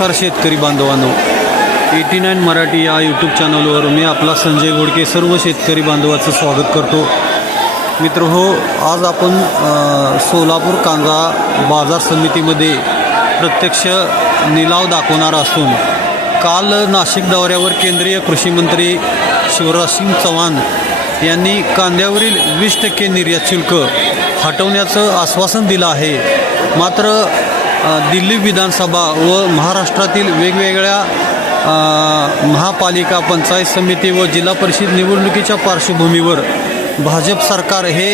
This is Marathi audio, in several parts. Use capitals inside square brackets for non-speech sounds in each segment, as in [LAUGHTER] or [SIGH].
नमस्कार शेतकरी बांधवांनो एटी नाईन मराठी या यूट्यूब चॅनलवर मी आपला संजय गोडके सर्व शेतकरी बांधवाचं स्वागत करतो. मित्र हो आज आपण सोलापूर कांदा बाजार समितीमध्ये प्रत्यक्ष निलाव दाखवणार असून काल नाशिक दौऱ्यावर केंद्रीय कृषी मंत्री शिवराजसिंग चव्हाण यांनी कांद्यावरील वीस टक्के निर्यात शुल्क हटवण्याचं आश्वासन दिलं आहे. मात्र दिल्ली विधानसभा व महाराष्ट्रातील वेगवेगळ्या महापालिका पंचायत समिती व जिल्हा परिषद निवडणुकीच्या पार्श्वभूमीवर भाजप सरकार हे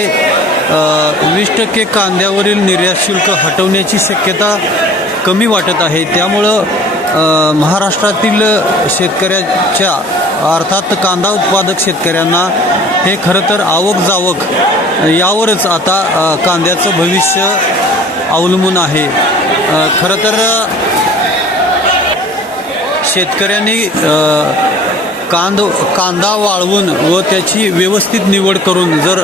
वीस टक्के कांद्यावरील निर्यात शुल्क हटवण्याची शक्यता कमी वाटत आहे. त्यामुळं महाराष्ट्रातील शेतकऱ्याच्या अर्थात कांदा उत्पादक शेतकऱ्यांना हे खरं तर आवक जावक यावरच आता कांद्याचं भविष्य अवलंबून आहे. खरं तर शेतकऱ्यांनी कांद कांदा वाळवून व त्याची व्यवस्थित निवड करून जर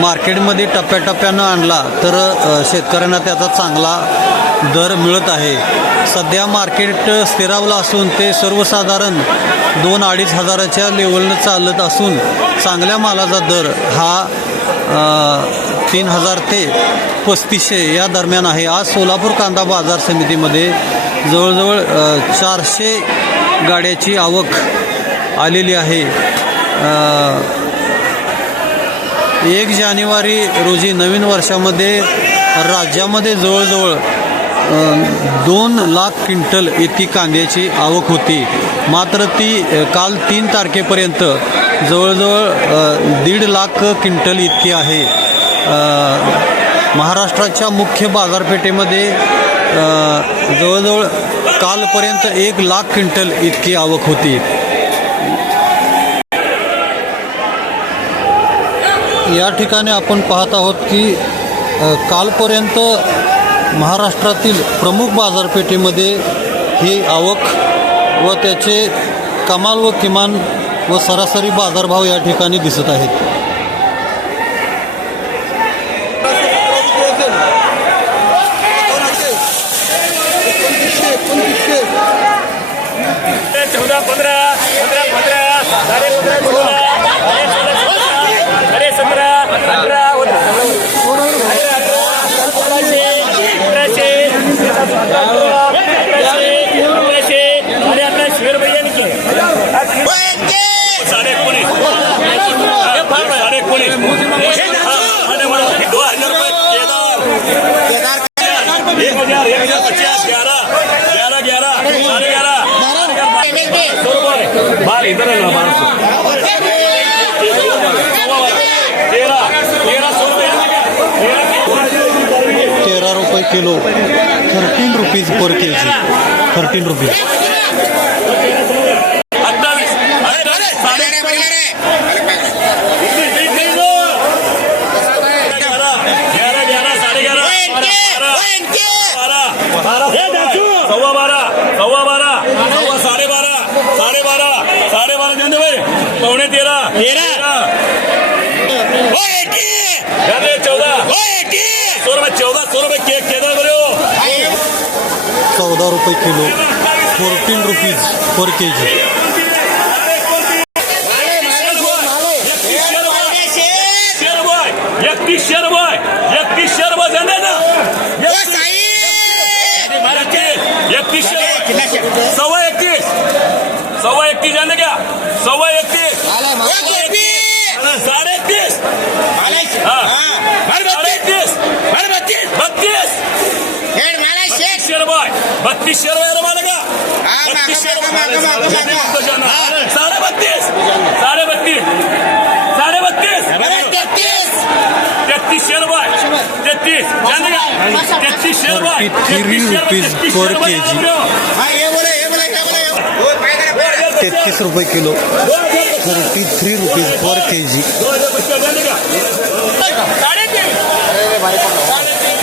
मार्केटमध्ये टप्प्याटप्प्यानं आणला तर शेतकऱ्यांना त्याचा चांगला दर मिळत आहे. सध्या मार्केट स्थिरावलं असून ते सर्वसाधारण दोन अडीच हजाराच्या लेवलनं चालत असून चांगल्या मालाचा दर हा तीन हजार ते पस्तीसशे या दरम्यान आहे. आज सोलापूर कांदा बाजार समितीमध्ये जवळजवळ चारशे गाड्याची आवक आलेली आहे. एक जानेवारी रोजी नवीन वर्षामध्ये राज्यामध्ये जवळजवळ दोन लाख क्विंटल इतकी कांद्याची आवक होती. मात्र ती काल तीन तारखेपर्यंत जवळजवळ दीड लाख क्विंटल इतकी आहे. महाराष्ट्राच्या मुख्य बाजारपेठेमध्ये जवळजवळ कालपर्यंत एक लाख क्विंटल इतकी आवक होती. या ठिकाणी आपण पाहत आहोत की कालपर्यंत महाराष्ट्रातील प्रमुख बाजारपेठेमध्ये ही आवक व त्याचे कमाल व किमान व सरासरी बाजारभाव या ठिकाणी दिसत आहेत चौदा पंधरा पंधरा पंधरा साडे पंधरा सोळा साडे सोळा सतरा साडे सतरा अठरा अठराशे अठराशे अठराशे अठराशे साडे अठराशे रुपये आणखी साडे एकोणीस साडे एकोणीस दो हजार रुपये केदार एक हजार एक हजार पचास ग्यारह ग्यारह ग्यारह साढ़े ग्यारह सौ रुपये बारह इधर है ना बारह सौ तेरह तेरह सौ रुपये तेरा रुपये kilo thirteen rupees per K G thirteen rupees अट्ठाईस अट्ठाईस साढ़े ग्यारह ग्यारह साढ़े ग्यारह बारह बारह सव्वा बारह सव्वा बारह सव्वा साढ़े बारह साढ़े बारह साढ़े बारह देंगे भाई पौने तेरह तेरह चौदह सौ रुपये चौदह सौ रुपये केक केदार बोले चौदा रुपये kilo fourteen rupees per K G एकतीसशे रुपये एकतीसशे रुपये झाले ना एकतीसशे सव्वा एकतीस सव्वा एकतीस झाले क्या सव्वा एकतीस साडे एकतीस हा साडे एकतीस बत्तीस बत्तीसशे बत्तीसशे रुपये रुपये का? बत्तीसशे रुपये साडे बत्तीस साडे बत्तीस साडे बत्तीस तेहतीसशे रुपये. तेहतीस. झाले का? तेहतीसशे रुपये. Thirty three rupees per kg. तेहतीस रुपये kilo. Thirty three rupees per K? G चौबीस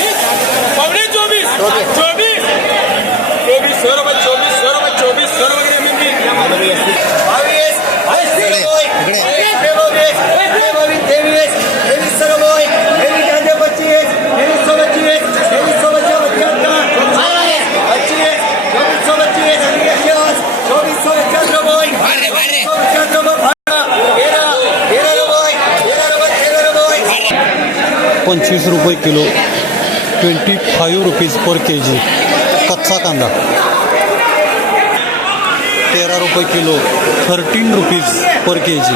twenty five rupees per K G कच्चा कांदा. तेरा रुपये kilo. Thirteen rupees per K G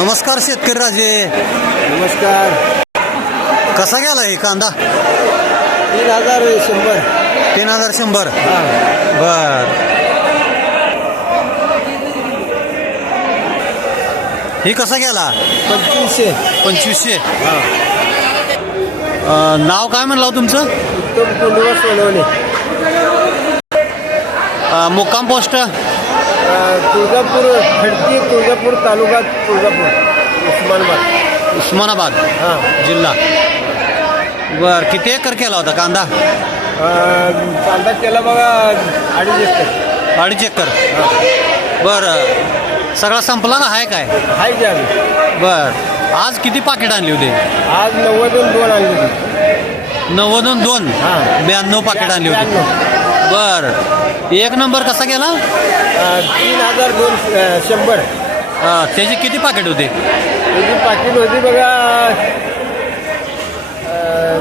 नमस्कार शेतकरी राजे. नमस्कार. कसा गेला हे कांदा? तीन हजार शंभर. तीन हजार शंभर. बर. हे कसा गेला? पंचवीसशे. पंचवीसशे. नाव काय म्हणलं हो तुमचं? सोनवणे. मुक्काम पोस्ट. तुळजापूर खडकी तुळजापूर तालुका तुळजापूर उस्मानाबाद. उस्मानाबाद हां. जिल्हा. बर किती एकर केला होता कांदा? कांदा केला बघा अडीच एकर. अडीच एकर. बर. सगळा संपला का? आहे काय? हाय जे आम्ही. बर. आज किती पाकिट आणली होती? आज नव्वद आणि दोन आणली होती. नव्वद आणि दोन? हां. ब्याण्णव पाकिट आणली होती. बर. एक नंबर कसा गेला? अं, तीन हजार दोन अं, शंभर. त्याची किती पाकिट होते? त्याची पाकिट होती बघा अं,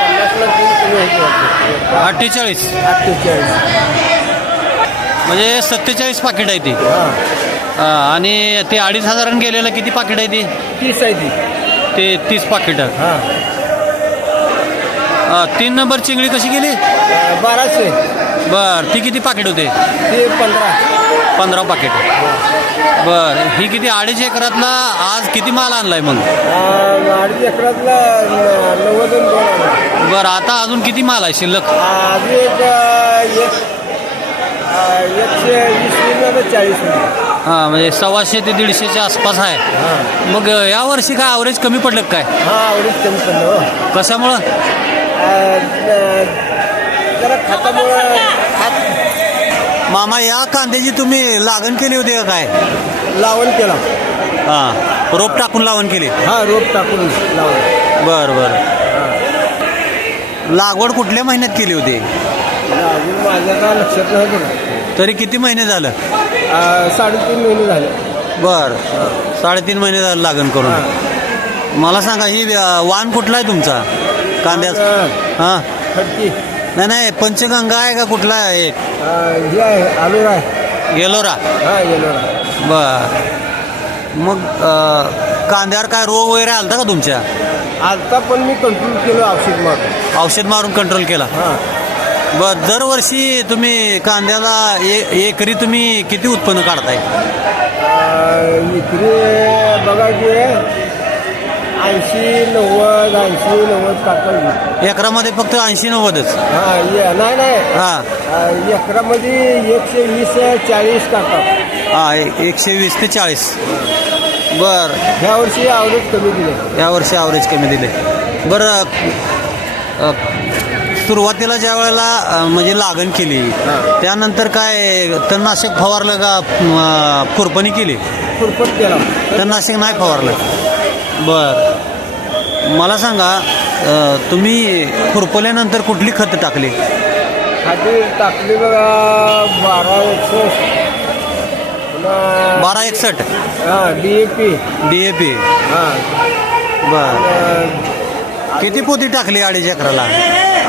पन्नासला तीन किलो होती वाटतं. अठ्ठेचाळीस. अठ्ठेचाळीस. म्हणजे सत्तेचाळीस पाकिट आहे ती. हां. आणि ते अडीच हजारानं गेलेलं किती पाकिट आहे ती? तीस आहे ती. ते तीस पाकिट. हां. तीन नंबर चिंगडी कशी गेली बाराशे. बर ती किती पाकिट होते? ते पंधरा. पंधरा पाकिट. बर ही किती अडीच एकरातला आज किती माल आणलाय मग? अडीच एकरातला नव्वद आणले. बर आता अजून किती माल आहे शिल्लक? अजून एक एकशे वीस चाळीस हां म्हणजे सव्वाशे ते दीडशेच्या आसपास आहे. मग या वर्षी काय ॲव्हरेज कमी पडलं काय? हां कमी पडलं हो. कशामुळं? जरा खतामुळं मामा या कांद्याची तुम्ही लागण केली होती का काय? लावण केला. हां रोप टाकून लावण केली. हा रोप टाकून लावण. बर बर. लागवड कुठल्या महिन्यात केली होती? अजून माझ्या का लक्षात नाही बघा तरी किती महिने झालं? साडेतीन महिने झाले. बर. साडेतीन महिने झालं लागण करून. मला सांगा ही अं, वाण कुठला आहे तुमचा? कांद्याचा हां. खडकी. नाही नाही पंचगंगा आहे का कुठला आहे? अं, हे आहे आलूर आहे. गेलोरा हा येलोरा. बर. मग अं, कांद्यावर काय रोग वगैरे आलता का तुमच्या? आता पण मी कंट्रोल केलं औषध मारून. औषध मारून कंट्रोल केला. हा. बर दरवर्षी तुम्ही कांद्याला ए- एकरी तुम्ही किती उत्पन्न काढताय? इकडे बघा की ऐंशी नव्वद ऐंशी नव्वद टाकायची एकरामध्ये फक्त ऐंशी नव्वदच. हा ये नाही नाही. हा. अं, एकरामध्ये एकशे वीस चाळीस टाका हा एकशे वीस ते चाळीस. बर. ह्या वर्षी आवडत कमी दिले. यावर्षी ॲव्हरेज कमी दिले. बरं अ, सुरुवातीला ज्या वेळेला म्हणजे लागण केली. त्यानंतर काय तणनाशक फवारलं का खुरपणी केली? खुरपट केला. तणनाशक नाही फवारलं. बर. मला सांगा तुम्ही खुरपल्यानंतर कुठली खतं टाकली? खाली टाकली बघा बारा एकसष्ट. बारा एकसष्ट? हा D A P. D A P. हा. बर. किती पोती टाकली अडीच एकराला?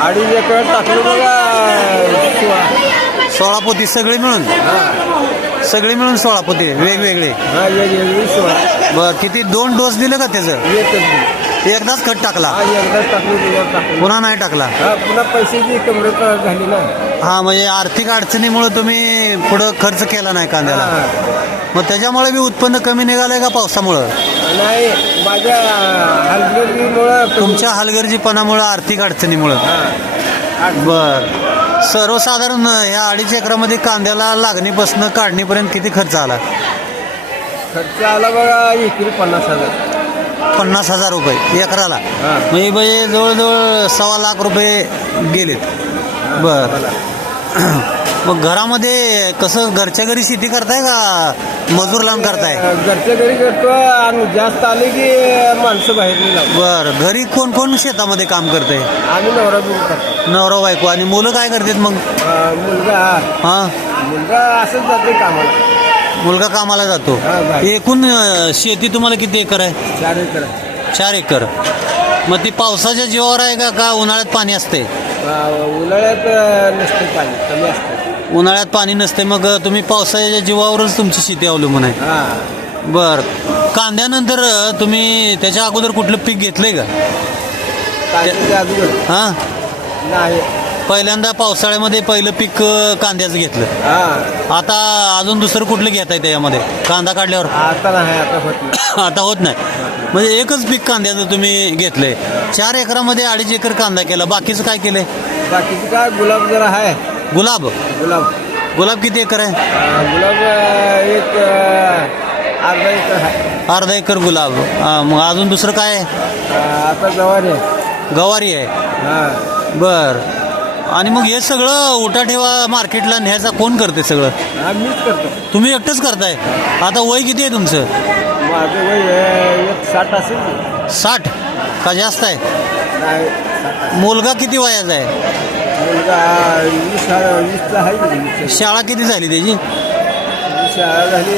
अडीच एकर टाकलं बघा. सोळा पोती सगळी मिळून? सगळी मिळून सोळा पोती वेगवेगळे? हा सोळा. बर किती दोन डोस दिले का त्याचं? एकच. एकदाच खत टाकला? हा पुन्हा नाही टाकला? हा पुन्हा पैशाची कमरत झाली ना. हा म्हणजे आर्थिक अडचणीमुळे तुम्ही पुढं खर्च केला नाही कांद्याला? हा. मग त्याच्यामुळे बी उत्पन्न कमी निघालंय का पावसामुळं? नाही माझ्या हलगर्जीमुळं तुमच्या हलगर्जीपणामुळं आर्थिक अडचणीमुळं? बर. सर्वसाधारण ह्या अडीच एकरामध्ये कांद्याला लागणीपासून काढणीपर्यंत किती खर्च आला? खर्च आला बघा इकडे पन्नास हजार. पन्नास हजार रुपये एकराला. म्हणजे म्हणजे जवळजवळ सव्वा लाख रुपये गेलेत. बर. [CLEARS THROAT] मग घरामध्ये कसं घरच्या घरी शेती करताय का मजूर लावून करताय? घरच्या घरी करतो आणि जास्त आले की माणसं बाहेर नाही लावतो बर घरी कोण कोण शेतामध्ये काम करतंय? आम्ही नवरा करतो. नवरा बायको आणि मुलं काय करतात मग? अं, मुलगा. हा? मुलगा असंच जाते कामाला. मुलगा कामाला जातो. हा. एकूण अं, शेती तुम्हाला किती एकर आहे? चार एकर आहे. चार एकर. मग ती पावसाच्या जीवावर आहे का? का उन्हाळ्यात पाणी असते उन्हाळ्यात अ, नसते पाणी. कमी असतं उन्हाळ्यात पाणी नसते मग तुम्ही पावसाच्या जीवावरच तुमची शेती अवलंबून आहे. हा. बर. कांद्यानंतर तुम्ही त्याच्या अगोदर कुठलं पीक घेतलंय का? कांद्याच्या अगोदर? हां? नाही. पहिल्यांदा पावसाळ्यामध्ये पहिलं पीक अं, कांद्याचं घेतलं. हा. आता अजून दुसरं कुठलं घेत आहे त्याच्यामध्ये? कांदा काढल्यावर? आता नाही आता होत नाही. [COUGHS] आता होत नाही. म्हणजे एकच पीक कांद्याचं तुम्ही घेतलंय. चार एकरामध्ये अडीच एकर कांदा केला. बाकीचं काय केलंय? बाकीचं काय गुलाब जरा आहे. गुलाब? गुलाब. गुलाब किती एकर आहे? गुलाब एक अर्धा एकर आहे. अर्धा एकर गुलाब. हा, मग अजून दुसरं काय आहे? आता जवारी आहे. गवारी आहे. हा. बर. आणि मग हे सगळं उठा ठेवा मार्केटला न्यायचा कोण करते सगळं? हा मीच करतो. तुम्ही एकटंच करताय? आता वय किती आहे तुमचं? माझं वय अ, एक साठ असेल. की. साठ? का जास्त आहे? नाही. साठ आहे. मुलगा किती वयाचा आहे? मुलगा वीस आहे शाळा किती झाली त्याची? शाळा झाली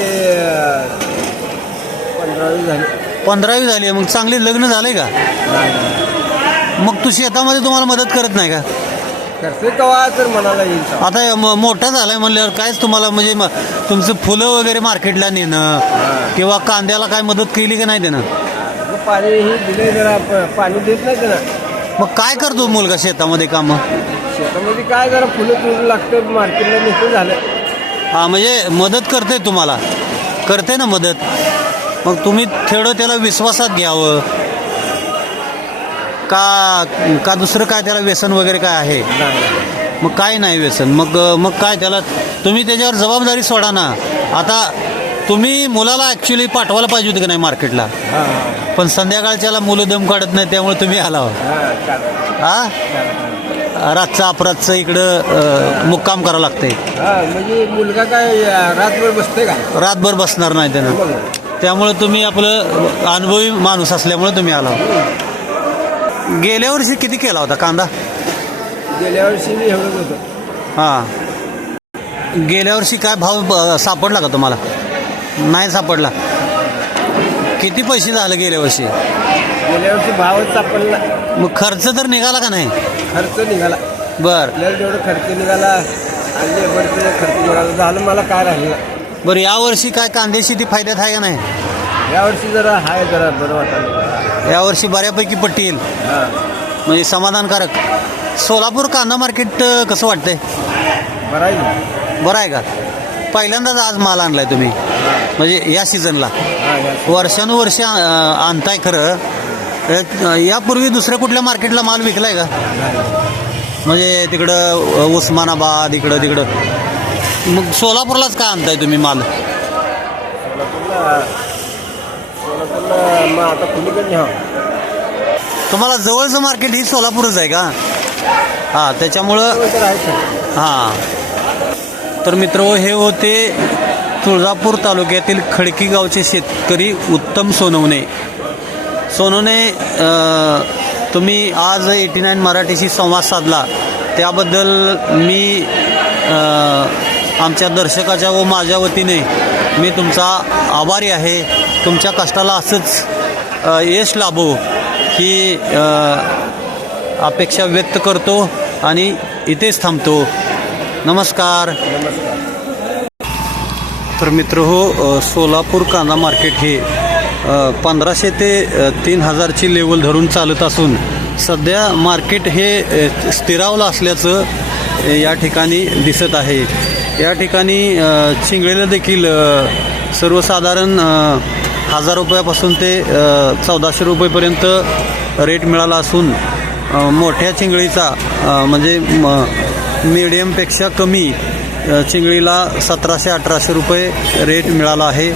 पंधरावी झाली. पंधरावी झाली मग चांगली लग्न झालंय का? नाही, नाही. मग तू शेतामध्ये तुम्हाला मदत करत नाही का? करते कवा तर मनाला येईल तेव्हा. आता म- मोठा झालाय म्हणल्यावर कायच तुम्हाला म्हणजे म- तुमचं फुलं वगैरे मार्केटला नेणं किंवा कांद्याला काय मदत केली का नाही त्यानं मग पाणी ही दिले जरा प- पाणी देत नाही मग काय करतो मुलगा शेतामध्ये काम? शेतामध्ये काय जरा फुलं तुळू लागतं मार्केटला नेतो झालं हा म्हणजे मदत करते तुम्हाला. करते ना मदत. मग तुम्ही थोडं त्याला विश्वासात घ्यावं. का का दुसरं काय त्याला व्यसन वगैरे काय आहे? मग काय नाही व्यसन. मग मग काय त्याला तुम्ही त्याच्यावर जबाबदारी सोडा ना. आता तुम्ही मुलाला ॲक्च्युली पाठवायला पाहिजे होती का नाही मार्केटला? पण संध्याकाळच्याला मुलं दम काढत नाही त्यामुळे तुम्ही आला हो. रातचं अपरातचं इकडं अं, मुक्काम करावं लागतंय. हां म्हणजे मुलगा काय रातभर बसते का? रातभर बसणार नाही त्यानं. त्यामुळे तुम्ही आपलं अनुभवी माणूस असल्यामुळे तुम्ही आला. गेल्या वर्षी किती केला होता कांदा? गेल्या वर्षी मी होतो. हां. गेल्या वर्षी काय भाव सापडला का तुम्हाला? नाही सापडला. किती पैसे झालं गेल्या वर्षी? गेल्या वर्षी भावच सापडला. मग खर्च तर निघाला का नाही? खर्च निघाला. बर. आपल्याला जेवढं खर्च निघाला आणि लेबरचं खर्च निघाला. झालं मला काय राहिलं? बरं यावर्षी काय कांदे शेती फायद्यात आहे का नाही? यावर्षी जरा हाय जरा बरं वाटायला यावर्षी बऱ्यापैकी पट्टी येईल हां. म्हणजे समाधानकारक. सोलापूर कांदा मार्केट अं, कसं वाटतंय? बरं आहे ना? बरं आहे का? पहिल्यांदाच आज माल आणलाय तुम्ही. म्हणजे या सीझनला हां वर्षानुवर्ष अं, आणताय खरं. यापूर्वी दुसऱ्या कुठल्या मार्केटला माल विकलाय का? म्हणजे तिकडं उस्मानाबाद इकडं तिकडं. मग सोलापूरलाच का आणताय तुम्ही माल? तुम्हाला जवळचं मार्केट ही सोलापूरच आहे का? हां त्याच्यामुळं हां. तर मित्र हे होते तुळजापूर तालुक्यातील खडकी गावचे शेतकरी उत्तम सोनवणे. अ, तुम्ही आज एटी नाईन मराठीशी संवाद साधला. त्याबद्दल मी आमच्या दर्शकाच्या व माझ्या वतीने मी तुमचा आभारी आहे. तुमच्या कष्टाला असंच यश लाभो ही अपेक्षा व्यक्त करतो आणि इथेच थांबतो. नमस्कार. तर मित्र हो सोलापूर कांदा मार्केट हे पंधराशे ते तीन हजारची लेवल धरून चालत असून सध्या मार्केट हे स्थिरावलं असल्याचं या ठिकाणी दिसत आहे. या ठिकाणी चिंगळेला चिंगळीला देखील सर्वसाधारण हजार रुपयापासून ते चौदाशे रुपयेपर्यंत रेट मिळाला असून मोठ्या चिंगळीचा म्हणजे म्हणजे मीडियमपेक्षा कमी चिंगळीला सतराशे अठराशे रुपये रेट मिळाला आहे.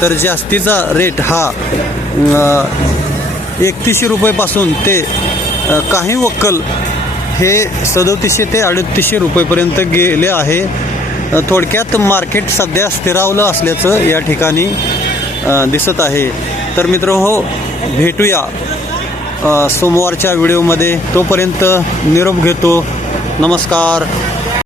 तर जास्तीचा रेट हा एकतीसशे रुपयेपासून ते काही वक्कल हे सदोतीसशे ते अडतीसशे रुपयेपर्यंत गेले आहे. थोडक्यात मार्केट सध्या स्थिरावलं असल्याचं या ठिकाणी दिसत आहे. तर मित्र हो भेटूया सोमवारच्या व्हिडिओमध्ये तोपर्यंत निरोप घेतो. नमस्कार.